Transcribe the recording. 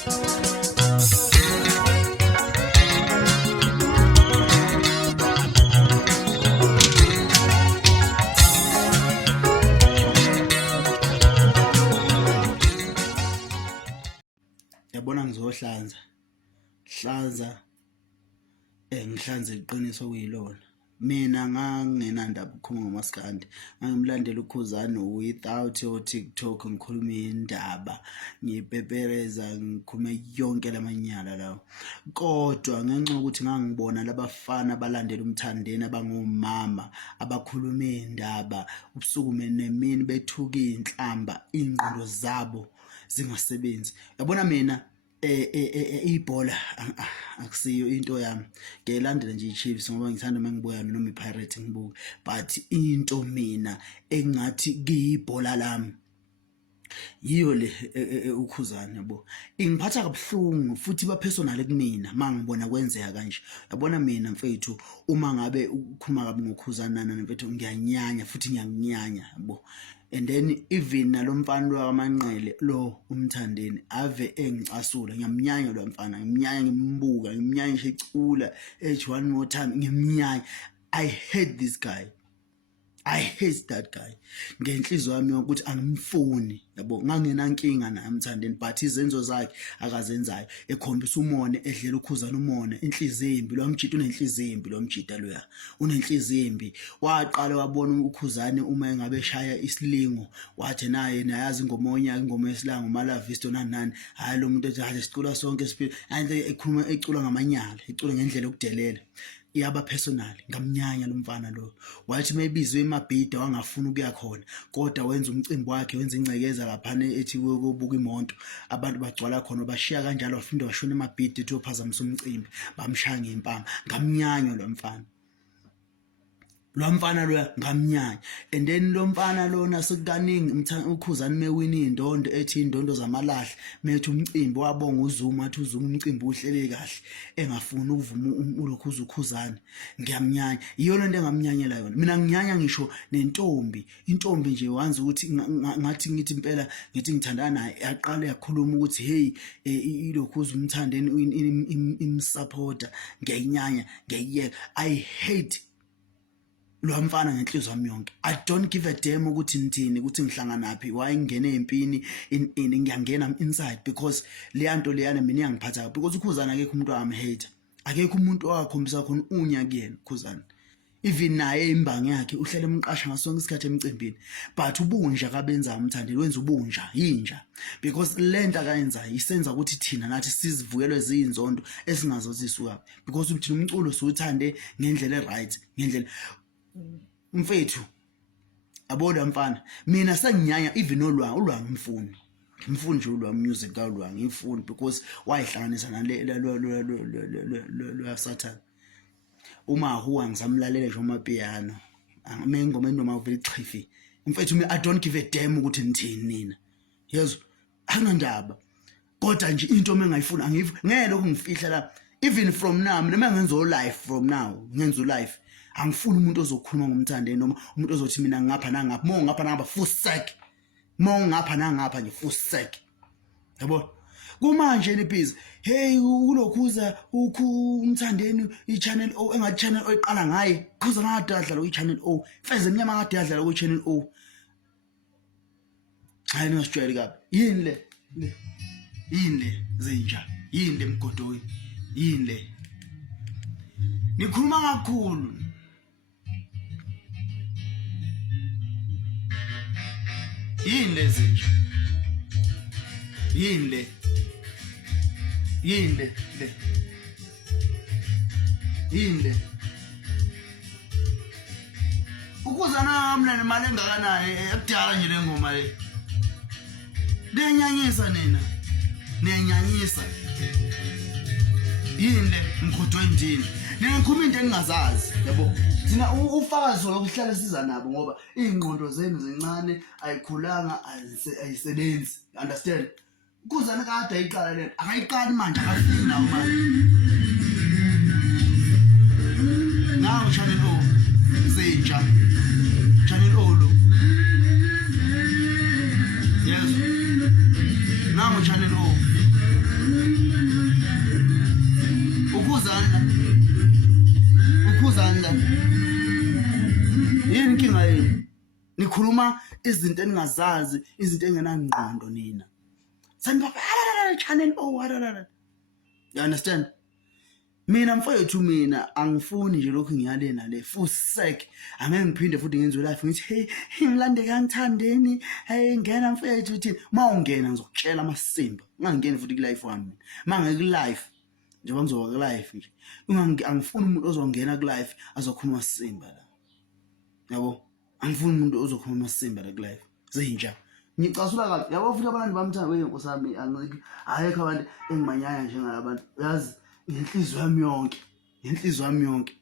Yabona ngizohlanza ngihlanze iqiniso kuyilona. Mina ngangingenandaba ukukhuluma ngomaskandi, ngangimlandela uKhuzani without o-TikTok, ngikhuluma indaba, ngipepereza, ngikhulume yonke lamanyala lawo. Kodwa ngenxa yokuthi ngangibona labafana abalandela uMthandeni abangomama abakhuluma iy'ndaba ubusuku nemini bethuka iy'nhlamba, iy'ngqondo zabo zingasebenzi. Yabona mina ibhola akusiyo into yami, ngiyayilandela nje i-Chiefs ngoba ngithanda mangibuka noma i-Pirates ngibuke, but into mina engathi kuyibhola lami yiyo le uKhuzani, yabo. Ingiphatha kabuhlungu futhi ba-personal kumina mangibona kwenzeka kanje. Yabona mina mfethu, uma ngabe ukhuluma kabi ngoKhuzani nana mfethu ngiyanyanya futhi ngiyakunyanya, yabo. And then even nalomfana lwakaManqele lo uMthandeni ave engicasula, ngiyamnyanya lo mfana, ngimnyanya, ngimbuka, ngimnyanya ngisho ecula ethi one more time, ngimnyanya. I hate this guy, I hate that guy ngenhliziyo yami ukuthi angimfuni, yabo. Ngangenankinga naye uMthandeni, but izenzo zakhe akazenzayo, ekhombisa umona, edlela uKhuzani umona, inhliziyo embi. Lo mjita unenhliziyo embi, lo mjita loya unenhliziyo embi. Waqala wabona uKhuzani uma engabe eshaya isilingo, wathi naye nayazi ingoma onyaka, ingoma yesilango, Malavisto nani nani. Hayi lo muntu ethi hayi sicula sonke siphila, ekhuluma ecula ngamanyala, ecula ngendlela yokudelela. Iyaba personal, ngamnyanya lo mfana lo. Wathi mayibizwe eMabhida wangafuna ukuya khona, kodwa wenza umcimbi wakhe, wenza ingcekeza laphana ethi kubuka imoto, abantu bagcwala khona, bashiya kanjalo, wafunda washona eMabhida ethi uphazamisa umcimbi, bamshaya ngempama. Ngamnyanya lo mfana, lo mfana lo ngamnyanya. And then lo mfana lona sekukaningi uKhuzani mewina indondo ethi indondo zamalahle, methi umcimbi wabonga uZuma, athi uZuma umcimbi uhlele kahle, engafuni ukuvuma ulokhuza uKhuzani. Ngiyamnyanya, iyo lento engamnyanyela yona. Mina nginyanya ngisho nentombi, intombi nje wanza ukuthi ngathi ngithi impela ngithi ngithandana naye, yaqala yakhuluma ukuthi hey ilokhuza uMthandeni imsupporta. Ngiyayinyanya, ngiyayiyeka. I hate lo mfana ngenhliziyo yami yonke. I don't give a damn ukuthi ngithini, ukuthi ngihlangana naphi, why ngene empini ngiyangena inside, because le nto leyana mina iyangiphatha kabi. Because uKhuzani akekho umuntu owamhate, akekho umuntu owakhombisa khona unya kuyena uKhuzani. Even naye imbangi yakhe uhlele emqasha ngasonke isikhathi emcimbini, but ubunja kabenza uMthandeni, wenza ubunja yinja, because lento akayenzayo isenza ukuthi thina nathi sizivukelwe ziyinzondo esingazozisuka, because uthi umculo siwuthande ngendlela eright, ngendlela mfethu. Abona mfana, mina senginyanya even ulwanga ngimfuni, ngimfuni nje ulwanga music kaulwanga ngifuni, because wayihlanganisa nale lo Satan. Uma huwa ngizamlalela nje amapiano, ngingoma indoma uvela ichifi mfethu. I don't give a damn ukuthi ngithini nina, yezo anandaba. Kodwa nje into mengayifuna ngeke lokho ngifihla la. Even from now, mina ngenzo live from now, ngenzo live. Angifuni umuntu ozokhuluma ngomthandeni, noma umuntu ozothi mina ngapha nangapha, mo ngapha nangapha full sack, mo ngapha nangapha nje full sack, yabo. Kumanje libhizi, hey ulokhuza uMthandeni iChannel O, engathi Channel O iqala ngaye. Khuza ngadadla lo iChannel O, Feze emnyama ngadadla lo iChannel O. Hayi ngasijwayele kabi. Yini le yini le zenja, yini le mgodoyi, yini le nikhuluma kakhulu. Yini le zenja, yini le, yini le yini le. Ukuzana mina nemali engakanayo ekudala nje le ngoma le. Nenyanyisa nina, nenyanyisa. Yini le mkhodo endini, ningikhuluma into engingazazi, yabo. Thina ufakazi lokuhlala siza nabo ngoba ingqondo zenu zincane, ayikhulanga, ayisebenzi, understand. Kuzana kade ayiqala lento, akayiqali manje, akafiki nawo manje. Now Channel O, zenja Channel O lo, yes. Now Channel O, nikhuluma izinto eningazazi, izinto engenangqondo nina. Sanibaba channel you understand? Mina mfowethu mina angifuni nje lokhu ngiyale nale futhi sek angeke ngiphinde futhi ngenze live ngithi hey imlande kangithandeni hey ngena mfowethu uthini mawungena ngizokutshela amasimba ungangeni futhi ku live wami mangeke ku live njengoba ngizoba ku live nje angifuni umuntu ozongena ku live azokhuluma amasimba la yabo angifuni umuntu ozokhuluma amasimba la ku live zinja ngicasula kahle yabo futhi abantu bamthanda wenkosami ayekho abantu engimanyaya njengalabantu yazi inhliziyo yami yonke